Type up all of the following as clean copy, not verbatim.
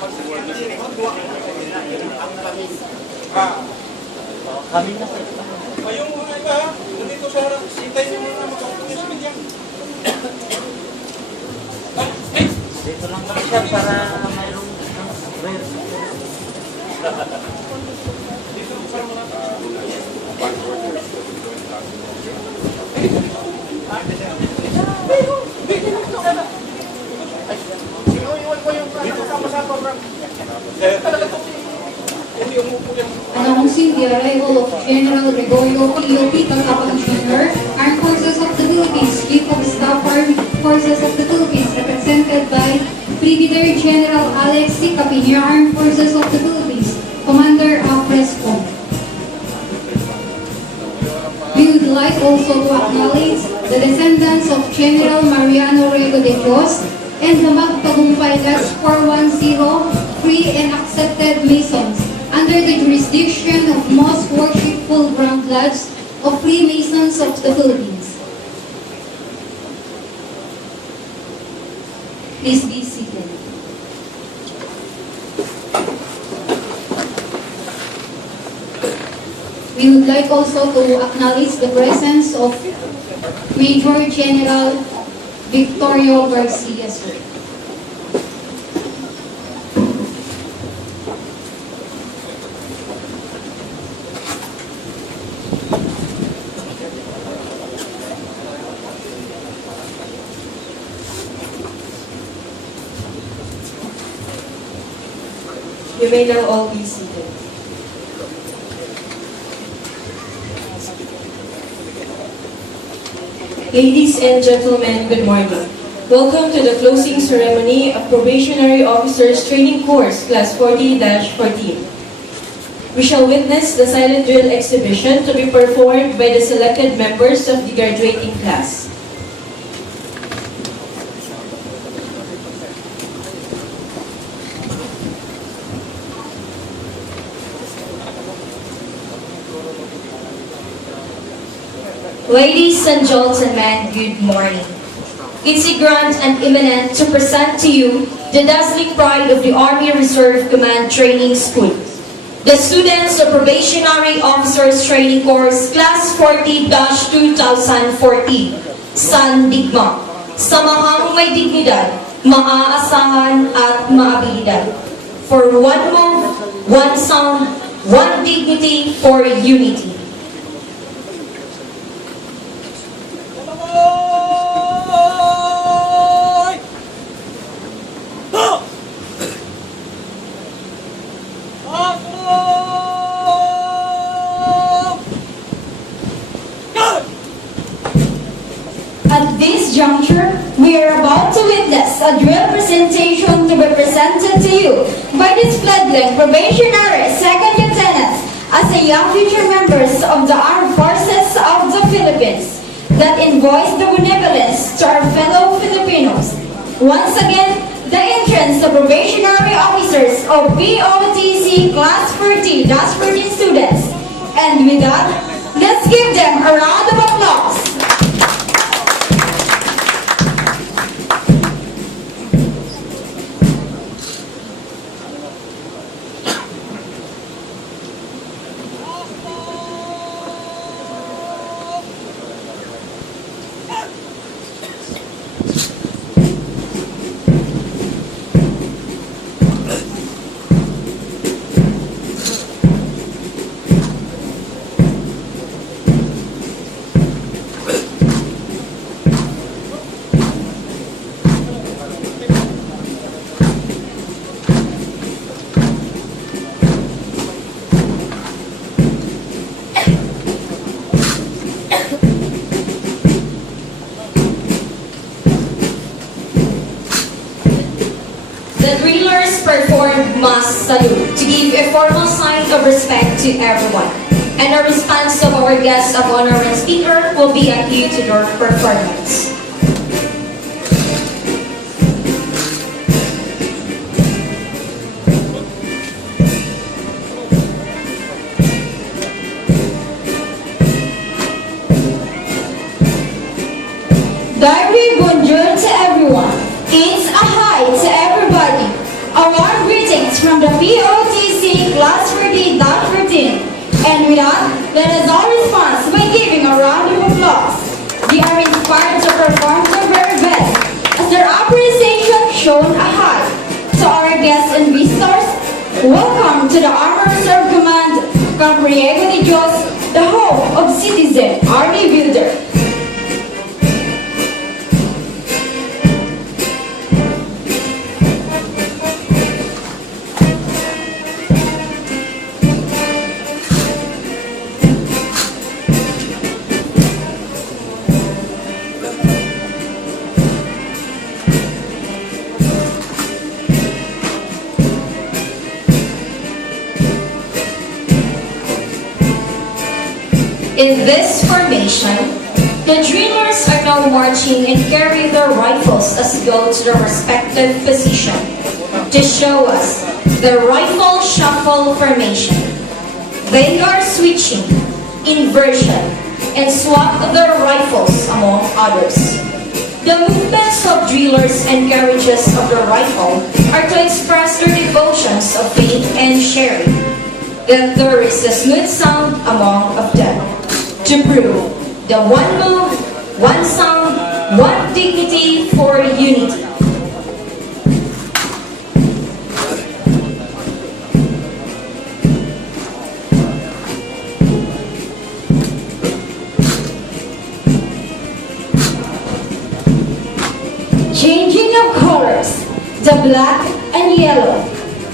Kami na sir. Yung mga iba, dito sa harap, sintay nyo muna makaupo sa media. Dito lang kami sir para mayroong rare. Dito lang para muna. Announcing the arrival of General Gregorio P. Jr., Armed Forces of the Philippines, Chief of Staff Armed Forces of the Philippines, represented by Brigadier General Alex C. Capino, Armed Forces of the Philippines, Commander of Rescom. We would like also to acknowledge the descendants of General Mariano Rego de Cruz and the Magtagumpay Lodge 410 free and accepted Masons under the jurisdiction of Most Worshipful Ground Lodge of Freemasons of the Philippines. Please be seated. We would like also to acknowledge the presence of Major General Victorio Garcia, sir. You may now all be seated. Ladies and gentlemen, good morning. Welcome to the closing ceremony of Probationary Officers Training Course, Class 40-14. We shall witness the silent drill exhibition to be performed by the selected members of the graduating class. Ladies and gentlemen, good morning. It's a grand and imminent to present to you the dazzling pride of the Army Reserve Command Training School. The students of Probationary Officers Training Course Class 40-2014, Sandigma. Samahang may dignidad, maaasahan at maabilidad. For one move, one sound, one dignity for unity. At this juncture, we are about to witness a drill presentation to be presented to you by these fledgling probationary second lieutenants as a young future members of the Armed Forces of the Philippines that invoice the benevolence to our fellow Filipinos. Once again, the entrance of probationary officers of POTC Class 40-14 students. And with that, let's give them a round of applause. The drillers performed mass salute to give a formal sign of respect to everyone. And a response of our guest of honor and speaker will be a cue to their performance. Darby bonjour to everyone. It's a hi to everybody. A warm greeting from the POTC Class 40-14. And with that, let us all respond by giving a round of applause. They are inspired to perform their very best as their appreciation shown a high. To our guests and visitors, welcome to the Armor Reserve Command, Camp Riego de Dios, the home of Citizen Army Builder. In this formation, the drillers are now marching and carry their rifles as go to their respective position to show us the rifle shuffle formation. They are switching, inversion, and swap their rifles among others. The movements of drillers and carriages of the rifle are to express their devotions of faith and sharing, that there is a smooth sound among of them, to prove the one move, one sound, one dignity for unity. Changing of colors, the black and yellow.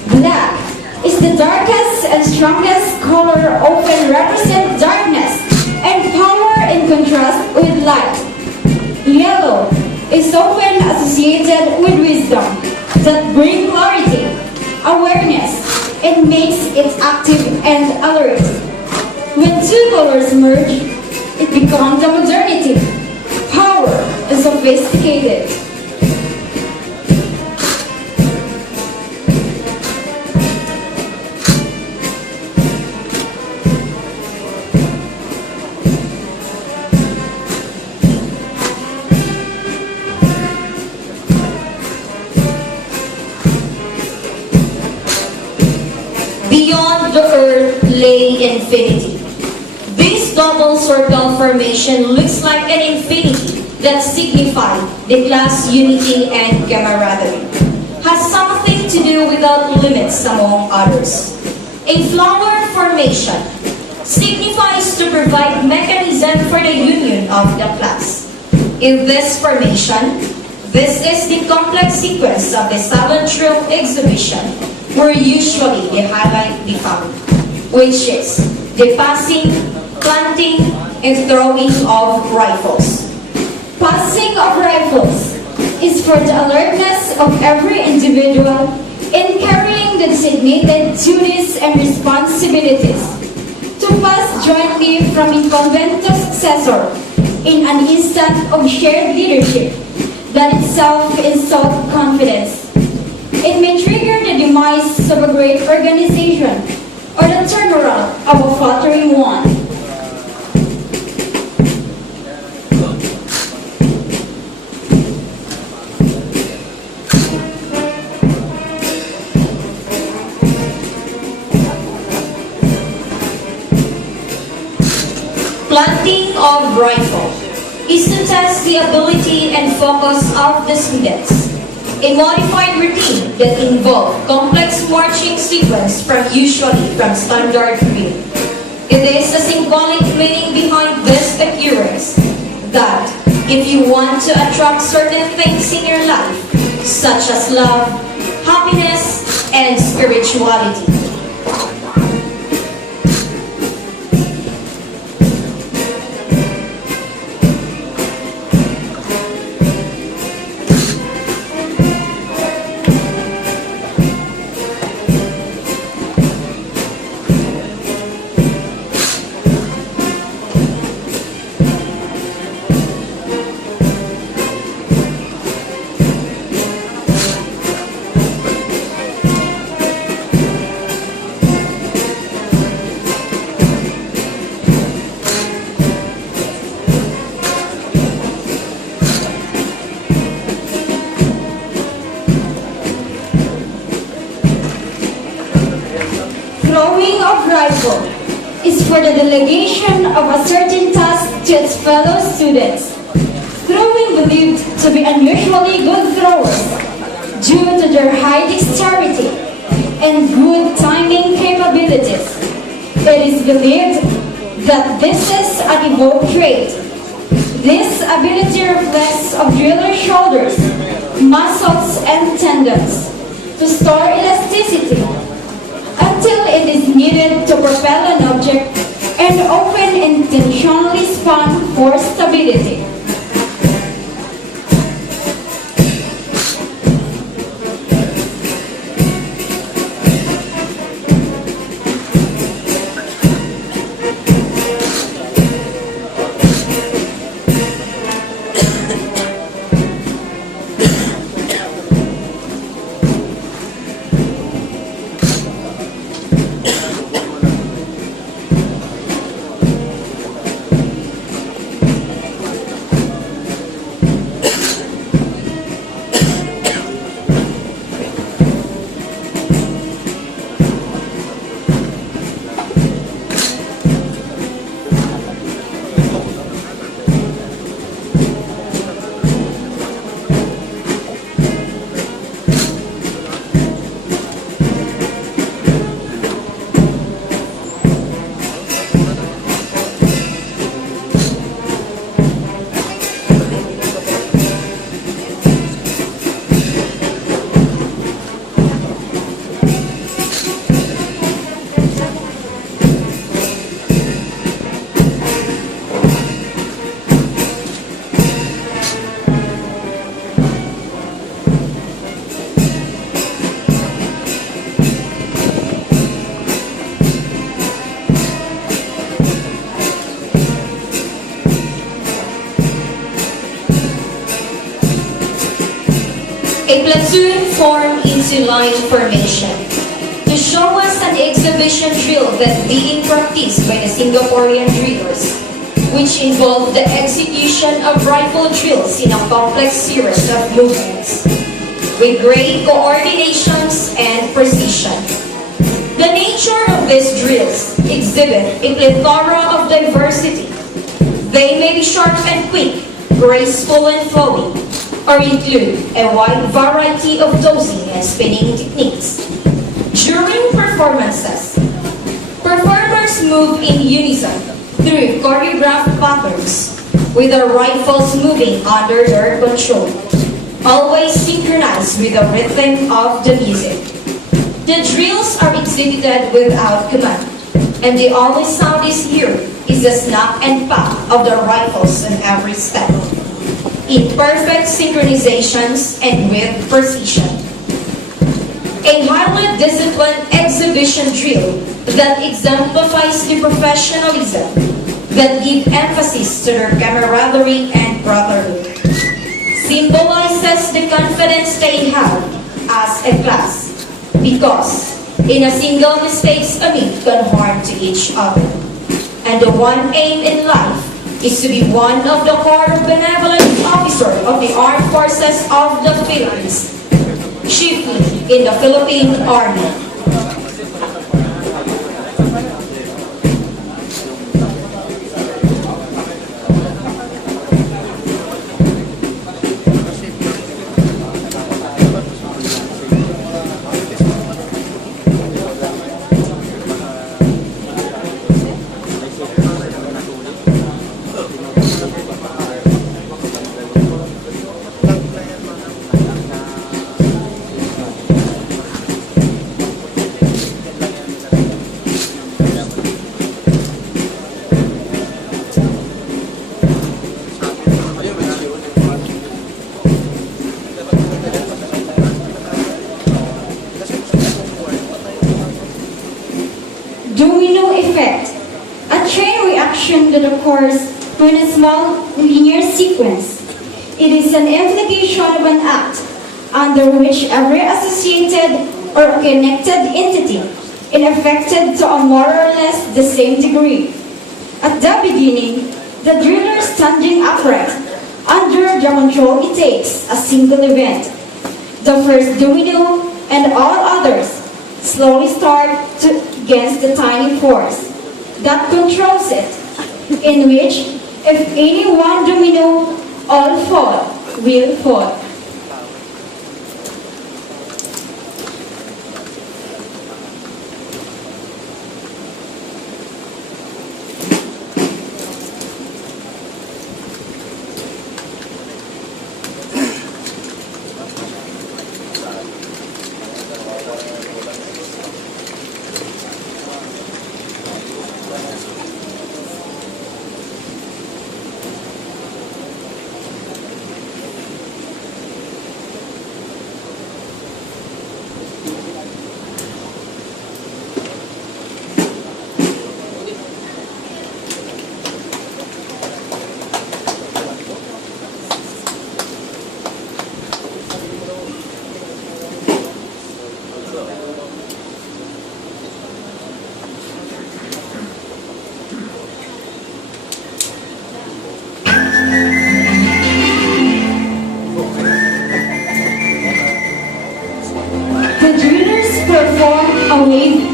Black is the darkest and strongest color, often represent darkness and power in contrast with light. Yellow is often associated with wisdom that brings clarity, awareness, and makes it active and alert. When two colors merge, it becomes a modernity, power, and sophisticated. Beyond the earth lay infinity. This double circle formation looks like an infinity that signifies the class unity and camaraderie. Has something to do without limits among others. A flower formation signifies to provide mechanism for the union of the class. In this formation, this is the complex sequence of the silent room exhibition, where usually the highlight be found, which is the passing, planting, and throwing of rifles. Passing of rifles is for the alertness of every individual in carrying the designated duties and responsibilities, to pass jointly from incumbent to successor in an instant of shared leadership that itself is self-confidence. It may trigger the demise of a great organization or the turnaround of a faltering one. Planting of rifle is to test the ability and focus of the students. A modified routine that involves complex marching sequence usually from standard drill. It is a symbolic meaning behind this occurrence that if you want to attract certain things in your life, such as love, happiness, and spirituality, throwing of rifle is for the delegation of a certain task to its fellow students. Throwing believed to be unusually good throwers due to their high dexterity and good timing capabilities. It is believed that this is an evolved trait. This ability reflects of driller's shoulders, muscles, and tendons to store elasticity until it is needed to propel an object and often intentionally spun for stability. A platoon formed into line formation to show us an exhibition drill that being practiced by the Singaporean drillers, which involved the execution of rifle drills in a complex series of movements with great coordinations and precision. The nature of these drills exhibit a plethora of diversity. They may be sharp and quick, graceful and flowing, or include a wide variety of dosing and spinning techniques. During performances, performers move in unison through choreographed patterns, with their rifles moving under their control, always synchronized with the rhythm of the music. The drills are executed without command, and the only sound is heard is the snap and pop of the rifles on every step, in perfect synchronizations and with precision. A highly disciplined exhibition drill that exemplifies the professionalism that give emphasis to their camaraderie and brotherhood, symbolizes the confidence they have as a class, because in a single mistakes amid can harm to each other, and the one aim in life is to be one of the Corps of Benevolent Officer of the Armed Forces of the Philippines, chiefly in the Philippine Army. Domino effect, a chain reaction that occurs when a small linear sequence. It is an implication of an act under which every associated or connected entity is affected to a more or less the same degree. At the beginning, the driller standing upright under the control it takes a single event. The first domino and all others slowly start to against the tiny force that controls it, in which, if any one domino, all fall, will fall.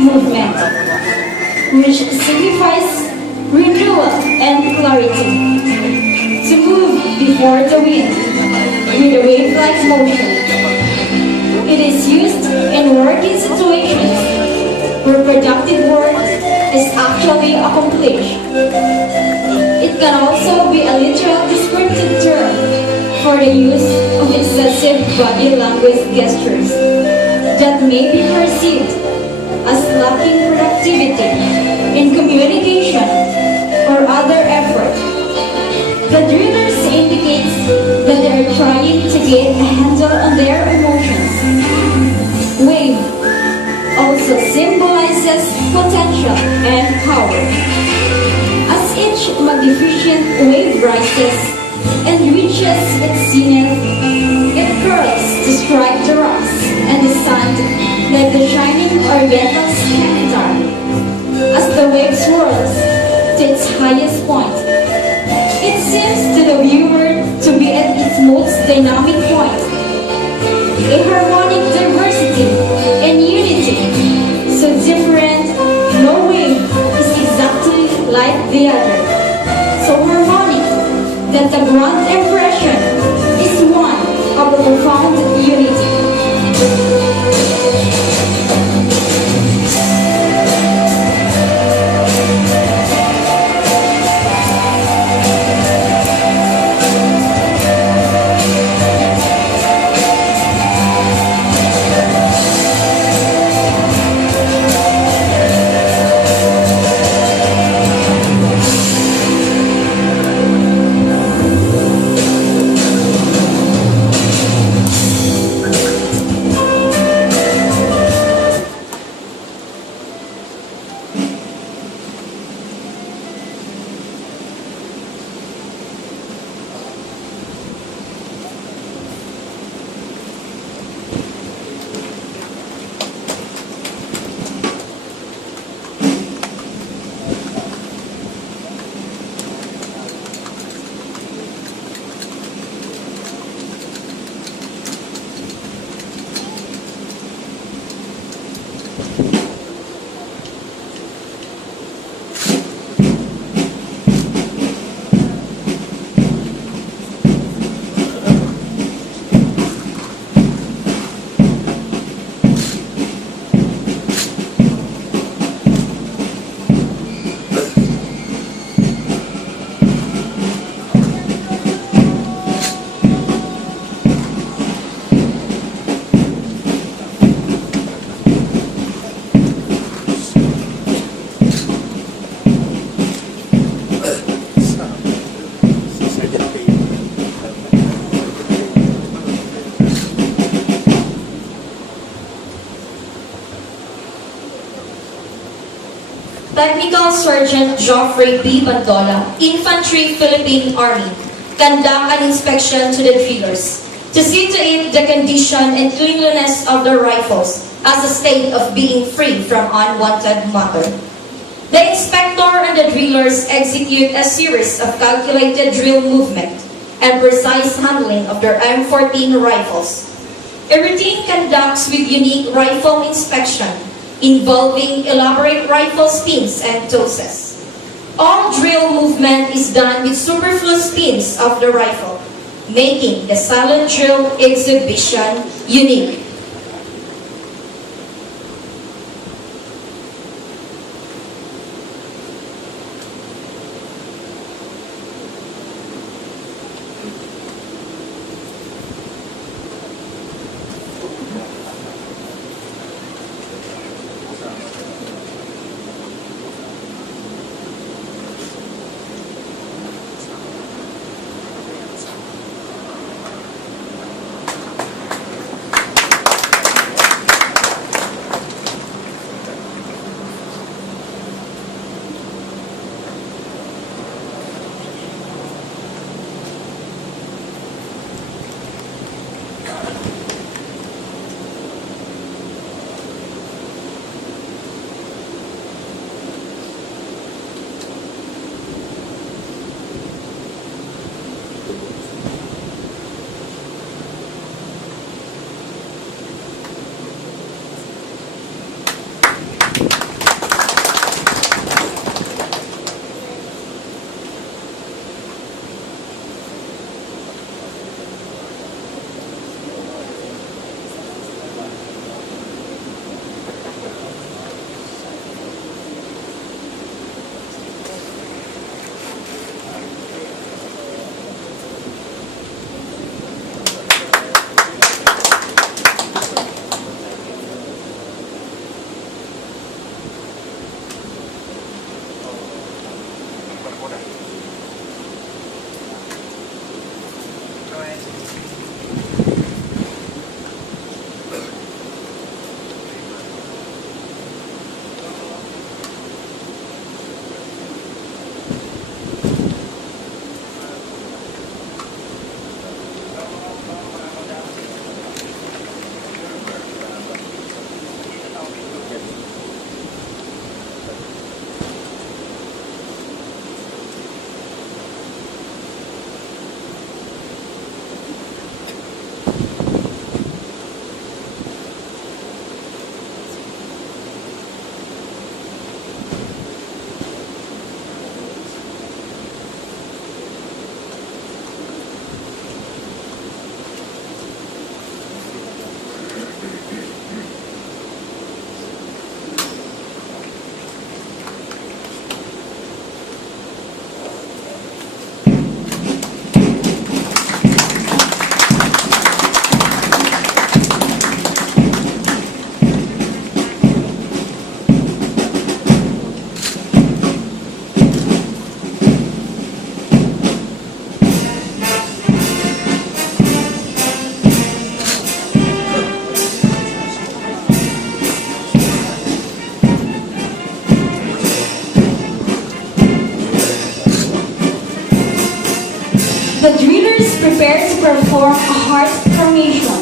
Movement, which signifies renewal and clarity. To move before the wind with a wave-like motion. It is used in working situations where productive work is actually accomplished. It can also be a literal descriptive term for the use of excessive body language gestures that may be perceived as lacking productivity in communication or other effort. The drillers indicates that they are trying to get a handle on their emotions. Wave also symbolizes potential and power. As each magnificent wave rises and reaches its zenith, it curls to strike the rocks and the sand like the shining oriental scimitar. As the wave swirls to its highest point, it seems to the viewer to be at its most dynamic point. A harmonic diversity and unity, so different, no wave is exactly like the other. So harmonic that the grand impression is one of a profound unity. Technical Sergeant Geoffrey B. Bandola, Infantry Philippine Army, conduct an inspection to the drillers to see to it the condition and cleanliness of the rifles as a state of being free from unwanted matter. The inspector and the drillers execute a series of calculated drill movement and precise handling of their M14 rifles. A routine conducts with unique rifle inspection involving elaborate rifle spins and tosses. All drill movement is done with superfluous spins of the rifle, making the silent drill exhibition unique. The drillers prepare to perform a heart formation.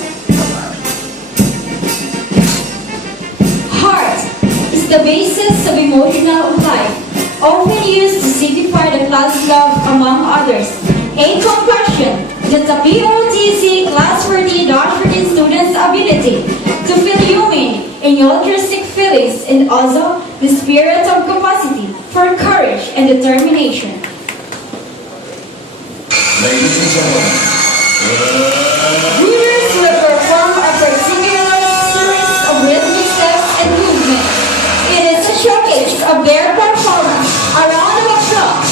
Heart is the basis of emotional life, often used to signify the class love among others. A compassion that the Potc Class 40-14 students' ability to feel human and altruistic feelings, and also the spirit of capacity for courage and determination. Ladies and gentlemen, Drillers will perform a particular series of rhythmic steps and movements. It is a showcase of their performance. A round of applause.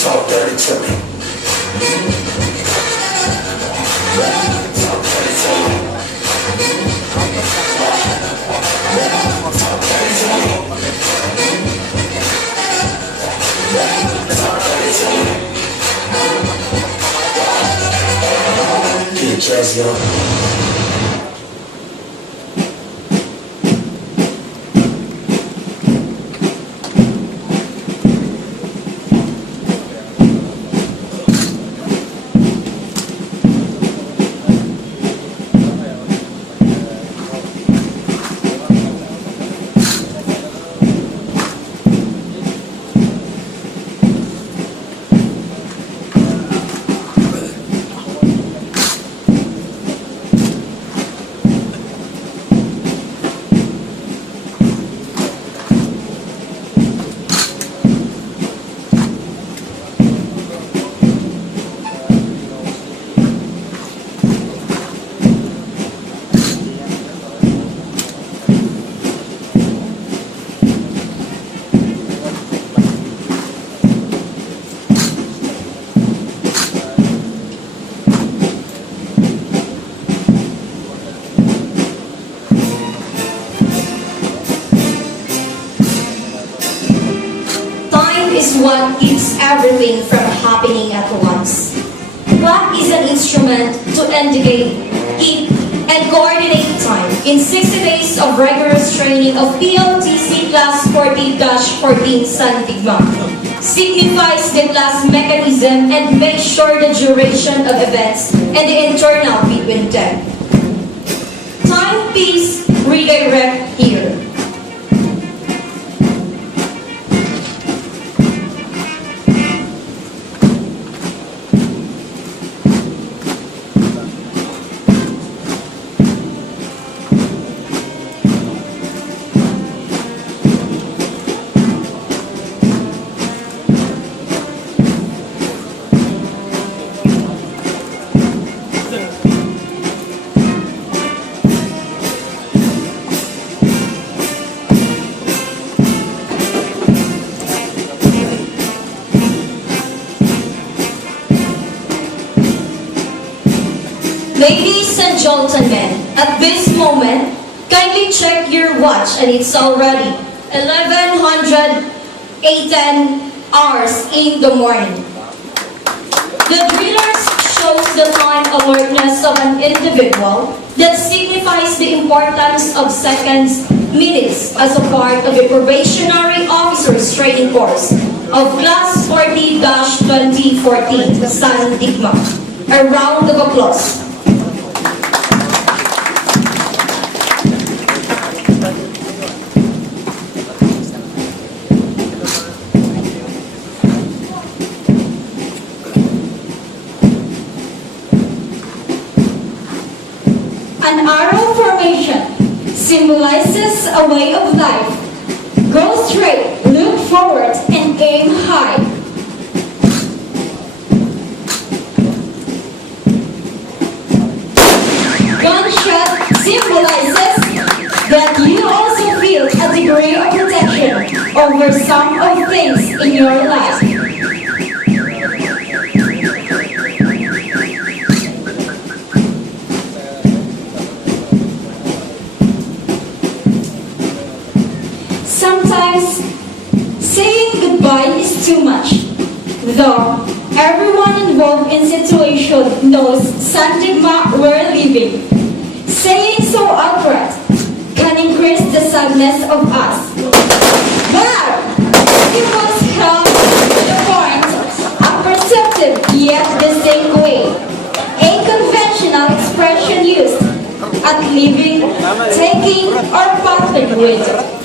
Talk dirty to me. Jazzy on. Is what keeps everything from happening at once. Clock is an instrument to indicate, keep, and coordinate time in 60 days of rigorous training of PLTC Class 40-14 Sandigma. Signifies the class mechanism and makes sure the duration of events and the internal between them. Timepiece redirect here. Ladies and gentlemen, at this moment, kindly check your watch and it's already 11:18 hours in the morning. The drillers shows the time alertness of an individual that signifies the importance of seconds, minutes as a part of a probationary officer's training course of Class 40-2014 Sandigma. A round of applause. An arrow formation symbolizes a way of life. Go straight, look forward, and aim high. Gunshot symbolizes that you also feel a degree of protection over some of things in your life. Sometimes saying goodbye is too much, though everyone involved in situation knows Sandigma we're leaving. Saying so outright can increase the sadness of us. But it was held to the point, a perceptive yet distinct way, a conventional expression used at leaving, taking, or parting with.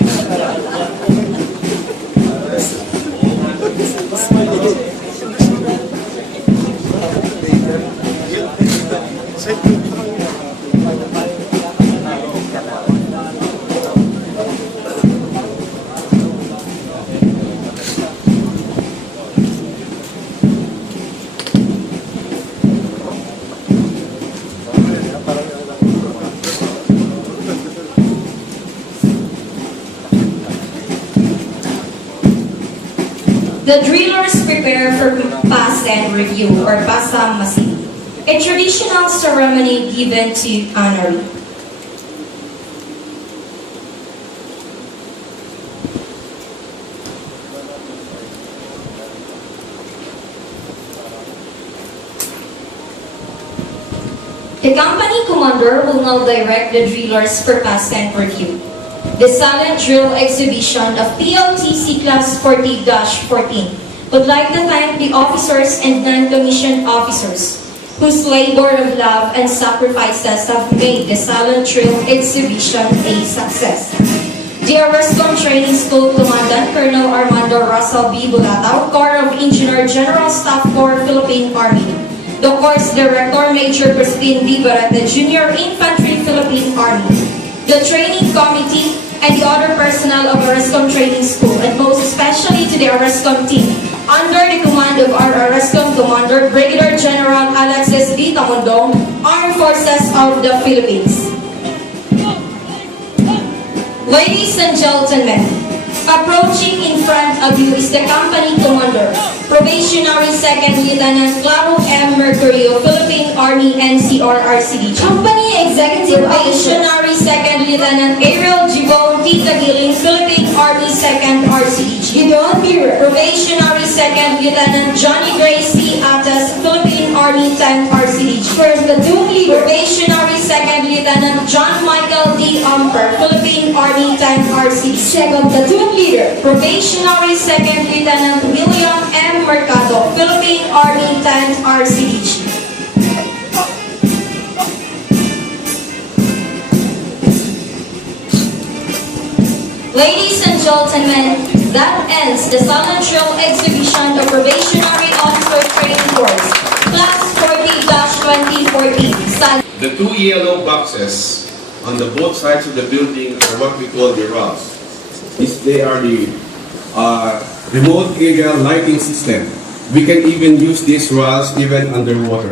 The drillers prepare for pass and review, or pasamasi, a traditional ceremony given to honor. The company commander will now direct the drillers for pass and review. The silent drill exhibition of PLTC Class 40-14 would like to thank the officers and non-commissioned officers whose labor of love and sacrifices have made the silent drill exhibition a success. The Arrescom Training School Commandant Colonel Armando Russell B. Bulataw, Corps of Engineer General Staff Corps, Philippine Army. The Corps Director Major Crispin D. Barreta, Junior Infantry, Philippine Army. The Training Committee, and the other personnel of Arrescom Training School, and most especially to the Arrescom team, under the command of our Arrescom Commander, Brigadier General Alexis D. Tamondong, Armed Forces of the Philippines. Ladies and gentlemen, approaching in front of you is the company commander, Probationary Second Lieutenant Claro M. Mercurio, Philippine Army NCR-RCD. Company Executive Officer. Probationary Second Lieutenant Ariel Givon T. Tagiling, Philippine Army 2nd RCDG. Gidon Mirror. Probationary Second Lieutenant Johnny Gracie Atas, Philippine Army 10th RCDG. First Platoon Leader. Probationary Second Lieutenant John Michael D. Umper, Philippine Army 10th RCDG. Second Platoon Leader. Probationary Second Lieutenant William M. Mercado, Philippine Army 10th RCDG. Ladies and gentlemen, that ends the silent drill exhibition of Probationary Officer Training Course, Class 40-2014. The two yellow boxes on the both sides of the building are what we call the RALs. They are the remote area lighting system. We can even use these RALs even underwater.